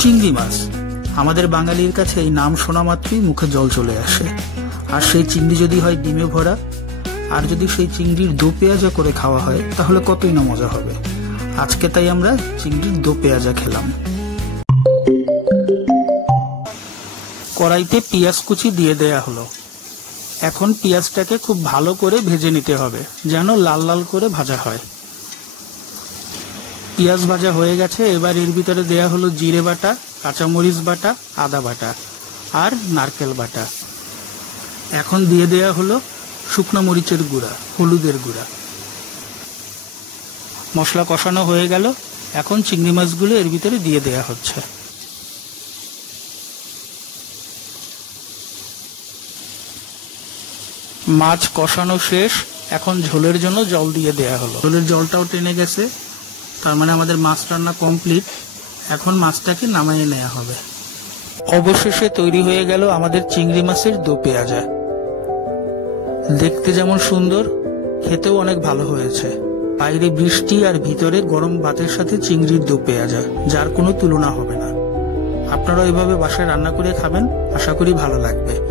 চিংড়ি মাছ আমাদের বাঙালির কাছে এই নাম শোনা মাত্রই মুখে জল চলে আসে। আর সেই চিংড়ি যদি হয় ডিমে ভরা, আর যদি সেই চিংড়ির দো পেঁয়াজা করে খাওয়া হয় তাহলে কতই না মজা হবে। আজকে তাই আমরা চিংড়ির দো পেঁয়াজা খেলাম। কড়াইতে পেঁয়াজ কুচি দিয়ে দেয়া হলো। এখন পেঁয়াজটাকে খুব ভালো করে ভেজে নিতে হবে, যেন লাল লাল করে ভাজা হয়। পেঁয়াজ ভাজা হয়ে গেছে। এবার এর ভিতরে দেয়া হলো জিরে বাটা, কাঁচামরিচ বাটা, আদা বাটা আর নারকেল বাটা। এখন দিয়ে দেয়া হলো শুকনো মরিচের গুঁড়া, হলুদের গুঁড়া। মশলা কষানো হয়ে গেল। এখন চিংড়ি মাছগুলো এর ভিতরে দিয়ে দেয়া হচ্ছে। মাছ কষানো শেষ। এখন ঝোলের জন্য জল দিয়ে দেয়া হলো। ঝোলের জলটাও টেনে গেছে, তার মানে আমাদের মাছ রান্না কমপ্লিট। এখন মাছটাকে নামিয়ে নেওয়া হবে। অবশেষে তৈরি হয়ে গেল আমাদের চিংড়ি মাছের দো পেঁয়াজা। দেখতে যেমন সুন্দর, খেতেও অনেক ভালো হয়েছে। বাইরে বৃষ্টি আর ভিতরে গরম ভাতের সাথে চিংড়ির দো পেঁয়াজা, যার কোনো তুলনা হবে না। আপনারা এভাবে বাসায় রান্না করে খাবেন, আশা করি ভালো লাগবে।